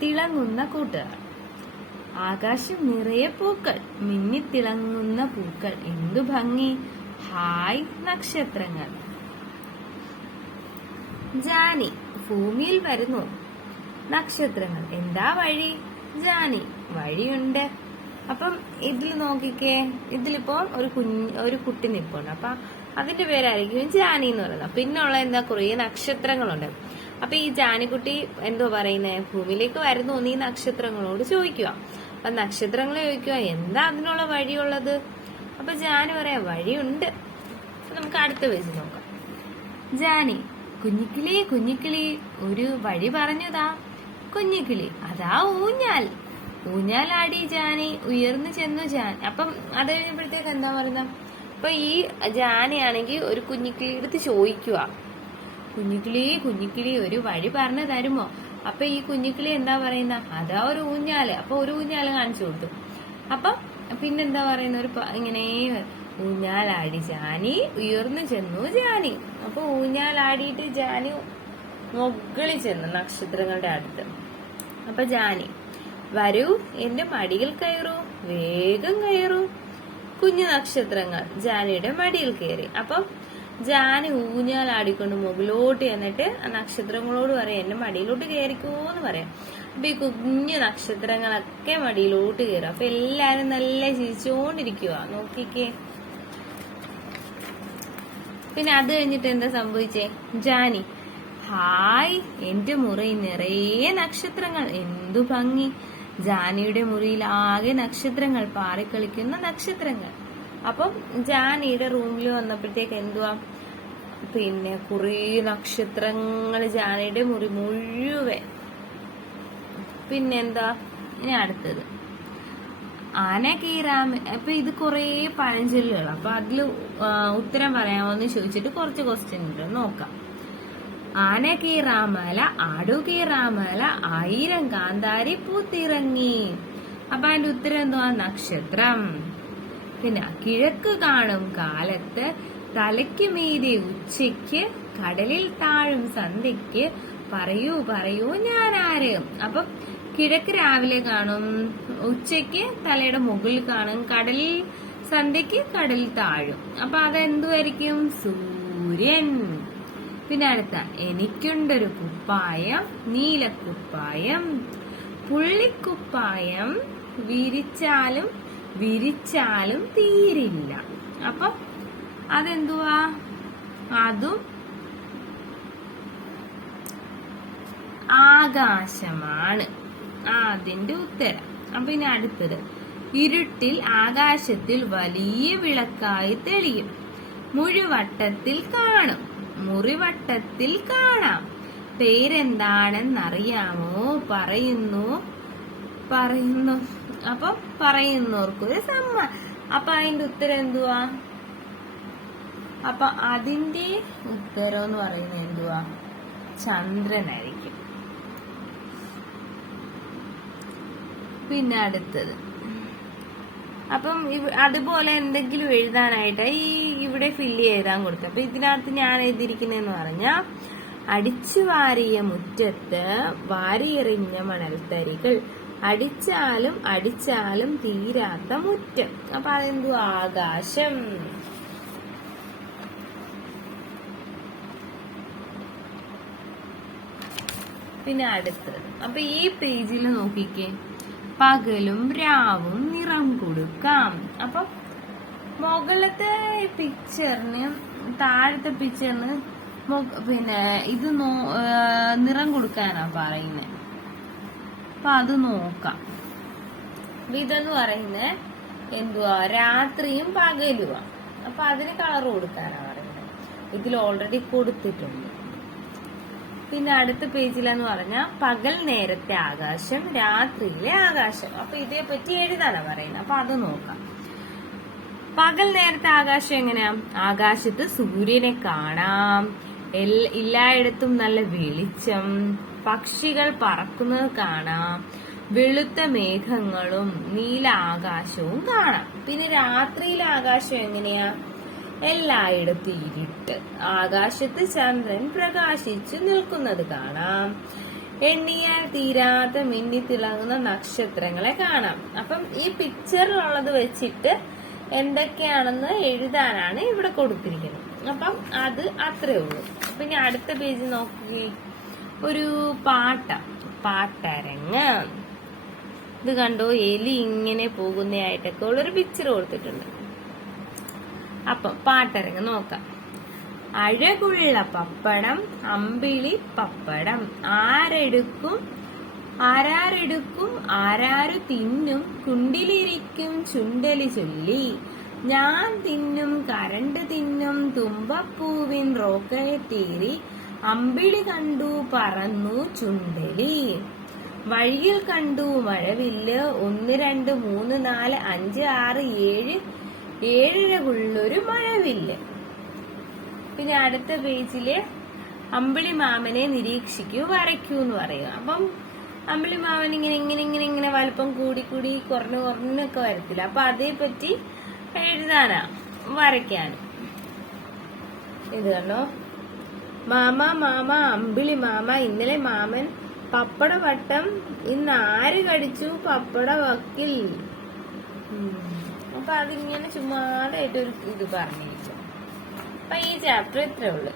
മിന്നിത്തിളങ്ങുന്ന കൂട്ടുകാർ. ആകാശം നിറയെ പൂക്കൾ, മിന്നിത്തിളങ്ങുന്ന പൂക്കൾ, എന്തു ഭംഗി, ഹായ് നക്ഷത്രങ്ങൾ. ജാനി, ഭൂമിയിൽ വരുന്നു നക്ഷത്രങ്ങൾ, എന്താ വഴി, ജാനി, വഴിയുണ്ട്. അപ്പം ഇതിൽ നോക്കിക്കേ, ഇതിലിപ്പോ ഒരു കുട്ടി നിൽപ്പുണ്ട്. അപ്പൊ അതിന്റെ പേരായിരിക്കും ജാനി എന്ന് പറയുന്നത്. പിന്നെ ഉള്ള എന്താ, കുറേ നക്ഷത്രങ്ങളുണ്ട്. അപ്പൊ ഈ ജാനിക്കുട്ടി എന്തോ പറയുന്നേ, ഭൂമിയിലേക്ക് വരുന്നു നീ നക്ഷത്രങ്ങളോട് ചോദിക്കുക. അപ്പൊ നക്ഷത്രങ്ങൾ ചോദിക്കുക എന്താ അതിനുള്ള വഴിയുള്ളത്. അപ്പൊ ജാനി പറയാ വഴിയുണ്ട്. നമുക്ക് അടുത്ത പേജ് നോക്കാം. ജാനി, കുഞ്ഞിക്കിളി കുഞ്ഞിക്കിളി ഒരു വഴി പറഞ്ഞതാ. കുഞ്ഞിക്കിളി, അതാ ഊഞ്ഞാൽ. ഊഞ്ഞാലാടി ജാനി, ഉയർന്നു ചെന്നു ജാൻ. അപ്പം അത് കഴിഞ്ഞപ്പോഴത്തേക്ക് എന്താ പറയുന്നത്, അപ്പൊ ഈ ജാനിയാണെങ്കിൽ ഒരു കുഞ്ഞിക്കിളി എടുത്ത് ചോദിക്കുക, കുഞ്ഞിക്കിളി കുഞ്ഞിക്കിളി ഒരു വഴി പറഞ്ഞു തരുമോ. അപ്പൊ ഈ കുഞ്ഞിക്കിളി എന്താ പറയുന്ന, അതാ ഒരു ഊഞ്ഞാല്. അപ്പൊ ഒരു ഊഞ്ഞാല് കാണിച്ചു കൊടുത്തു. അപ്പൊ പിന്നെന്താ പറയുന്ന, ഇങ്ങനെ ഊഞ്ഞാലാടി ജാനി, ഉയർന്നു ചെന്നു ജാനി. അപ്പൊ ഊഞ്ഞാലാടിയിട്ട് ജാനി മുകളിൽ ചെന്നു നക്ഷത്രങ്ങളുടെ അടുത്ത്. അപ്പൊ ജാനി, വരൂ എന്റെ മടിയിൽ കയറൂ, വേഗം കയറൂ. കുഞ്ഞു നക്ഷത്രങ്ങൾ ജാനിയുടെ മടിയിൽ കയറി. അപ്പം ജാനി ഊഞ്ഞാലാടിക്കൊണ്ട് മുകളിലോട്ട് ചെന്നിട്ട് ആ നക്ഷത്രങ്ങളോട് പറയാം എന്റെ മടിയിലോട്ട് കയറിക്കോന്ന് പറയാം. അപ്പൊ ഈ കുഞ്ഞു നക്ഷത്രങ്ങളൊക്കെ മടിയിലോട്ട് കയറും. അപ്പൊ എല്ലാരും നല്ല ചിരിച്ചോണ്ടിരിക്കുക, നോക്കിക്കേ. പിന്നെ അത് കഴിഞ്ഞിട്ട് എന്താ സംഭവിച്ചേ, ജാനി, ഹായ് എന്റെ മുറി നിറയെ നക്ഷത്രങ്ങൾ, എന്തു ഭംഗി. ജാനിയുടെ മുറിയിൽ ആകെ നക്ഷത്രങ്ങൾ, പാറിക്കളിക്കുന്ന നക്ഷത്രങ്ങൾ. അപ്പം ജാനിയുടെ റൂമിൽ വന്നപ്പോഴത്തേക്ക് എന്തുവാ, പിന്നെ കുറേ നക്ഷത്രങ്ങൾ ജാനിയുടെ മുറി മുഴുവൻ. പിന്നെന്താ, ഇനി അടുത്തത് ആന കീറാമ. അപ്പൊ ഇത് കുറേ പഴഞ്ചൊല്ലുകൾ. അപ്പൊ അതില് ഉത്തരം പറയാമോ എന്ന് ചോദിച്ചിട്ട് കുറച്ച് ക്വസ്റ്റ്യൻ ഉണ്ട്, നോക്കാം. ആന കീറാമല, ആടു കീറാമല, 1000 കാന്താരി പൂത്തിറങ്ങി. അപ്പൊ അതിന്റെ ഉത്തരം എന്തുവാ, നക്ഷത്രം. പിന്നെ കിഴക്ക് കാണും കാലത്ത്, തലയ്ക്ക് മീതെ ഉച്ചയ്ക്ക്, കടലിൽ താഴും സന്ധ്യയ്ക്ക്, പറയൂ പറയൂ ഞാനാര്. അപ്പൊ കിഴക്ക് രാവിലെ കാണും, ഉച്ചയ്ക്ക് തലയുടെ മുകളിൽ കാണും, കടലിൽ സന്ധ്യയ്ക്ക് കടലിൽ താഴും. അപ്പൊ അതെന്തുമായിരിക്കും, സൂര്യൻ. പിന്നെ അടുത്ത, എനിക്കുണ്ടൊരു കുപ്പായം, നീലക്കുപ്പായം, പുള്ളിക്കുപ്പായം, വിരിച്ചാലും വിരിച്ചാലും തീരില്ല. അപ്പൊ അതെന്തുവാ, അതും ആകാശമാണ് അതിന്റെ ഉത്തരം. അപ്പൊ ഇനി അടുത്തത്, ഇരുട്ടിൽ ആകാശത്തിൽ വലിയ വിളക്കായി തെളിയും, മുഴുവട്ടത്തിൽ കാണും, മുറിവട്ടത്തിൽ കാണാം, പേരെന്താണെന്നറിയാമോ, പറയുന്നു പറയുന്നു. അപ്പൊ പറയുന്നവർക്കൊരു സമ്മാനം. അപ്പൊ അതിന്റെ ഉത്തരം എന്തുവാ, അപ്പൊ അതിന്റെ ഉത്തരം എന്ന് പറയുന്നത് എന്തുവാ, ചന്ദ്രനായിരിക്കും. പിന്നെ അടുത്തത്, അപ്പം അതുപോലെ എന്തെങ്കിലും എഴുതാനായിട്ട് ഇവിടെ ഫില്ല് ചെയ്താൻ കൊടുത്തു. അപ്പൊ ഇതിനകത്ത് ഞാൻ എഴുതിയിരിക്കുന്നതെന്ന് പറഞ്ഞാ, അടിച്ചു വാരിയ മുറ്റത്ത് വാരിയെറിഞ്ഞ മണൽത്തരികൾ, അടിച്ചാലും അടിച്ചാലും തീരാത്ത മുറ്റം. അപ്പൊ അതെന്തു, ആകാശം. പിന്നെ അടുത്തത്, അപ്പൊ ഈ പേജിൽ നോക്കിക്കേ, പകലും രാവും നിറം കൊടുക്കാം. അപ്പൊ മുകളിലത്തെ പിക്ചറിന് താഴത്തെ പിക്ചറിന് പിന്നെ ഇത് നിറം കൊടുക്കാനാ പറയുന്നത്. അപ്പൊ അത് നോക്കാം. ഇതെന്ന് പറയുന്നത് എന്തുവാ, രാത്രിയും പകലുവാ. അപ്പൊ അതിന് കളർ കൊടുക്കാനാ പറയുന്നത്. ഇതിൽ ഓൾറെഡി കൊടുത്തിട്ടുണ്ട്. പിന്നെ അടുത്ത പേജിലെന്ന് പറഞ്ഞാൽ, പകൽ നേരത്തെ ആകാശം, രാത്രിയിലെ ആകാശം. അപ്പൊ ഇതേ പറ്റി എഴുതാനാ പറയുന്നത്. അപ്പൊ അത് നോക്കാം. പകൽ നേരത്തെ ആകാശം എങ്ങനെയാ, ആകാശത്ത് സൂര്യനെ കാണാം, എല്ലായിടത്തും നല്ല വെളിച്ചം, പക്ഷികൾ പറക്കുന്നത് കാണാം, വെളുത്ത മേഘങ്ങളും നീല ആകാശവും കാണാം. പിന്നെ രാത്രിയിലെ ആകാശം എങ്ങനെയാ, എല്ലായിടത്തും ഇരുട്ട്, ആകാശത്ത് ചന്ദ്രൻ പ്രകാശിച്ചു നിൽക്കുന്നത് കാണാം, എണ്ണിയാൽ തീരാത്ത മിന്നിത്തിളങ്ങുന്ന നക്ഷത്രങ്ങളെ കാണാം. അപ്പം ഈ പിക്ചറിലുള്ളത് വെച്ചിട്ട് എന്തൊക്കെയാണെന്ന് എഴുതാനാണ് ഇവിടെ കൊടുത്തിരിക്കുന്നത്. അപ്പം അത് അത്രേ ഉള്ളൂ. അപ്പൊ ഇനി അടുത്ത പേജ് നോക്കി, ഒരു പാട്ടരങ്ങ്. ഇത് കണ്ടോ, എലി ഇങ്ങനെ പോകുന്നതായിട്ടൊക്കെ ഉള്ളൊരു പിക്ചർ കൊടുത്തിട്ടുണ്ട്. അപ്പം പാട്ടരങ്ങ് നോക്കാം. അഴകുള്ള പപ്പടം, അമ്പിളി പപ്പടം, ആരാരെടുക്കും ആരാരു തിന്നും, കുണ്ടിലിരിക്കും ചുണ്ടലി ചൊല്ലി, ഞാൻ തിന്നും കരണ്ട് തിന്നും, തുമ്പപ്പൂവിൻ റോക്കയറ്റേറി, അമ്പിളി കണ്ടു പറന്നു ചുണ്ടലി, വഴിയിൽ കണ്ടു മഴവില്ല്, 1 2 3 4 5 6 7 ഏഴിഴകുള്ളൊരു മഴവില്ല്. പിന്നെ അടുത്ത പേജില് അമ്പിളി മാമനെ നിരീക്ഷിക്കൂ വരയ്ക്കൂ എന്ന് പറയുക. അപ്പം അമ്പിളി മാമൻ ഇങ്ങനെ വലുപ്പം കൂടി കുറഞ്ഞൊക്കെ വരത്തില്ല. അപ്പൊ അതേപറ്റി എഴുതാനാ, വരയ്ക്കാനും. ഇത് കണ്ടോ, മാമ അമ്പിളി മാമ, ഇന്നലെ മാമൻ പപ്പട വട്ടം, ഇന്ന് ആര് കടിച്ചു പപ്പട വക്കിൽ. അപ്പൊ അതിങ്ങനെ ചുമ്മാതായിട്ടൊരു ഇത് പറഞ്ഞിരിക്കും. അപ്പൊ ഈ ചാപ്റ്റർ ഇത്രേ ഉള്ളു.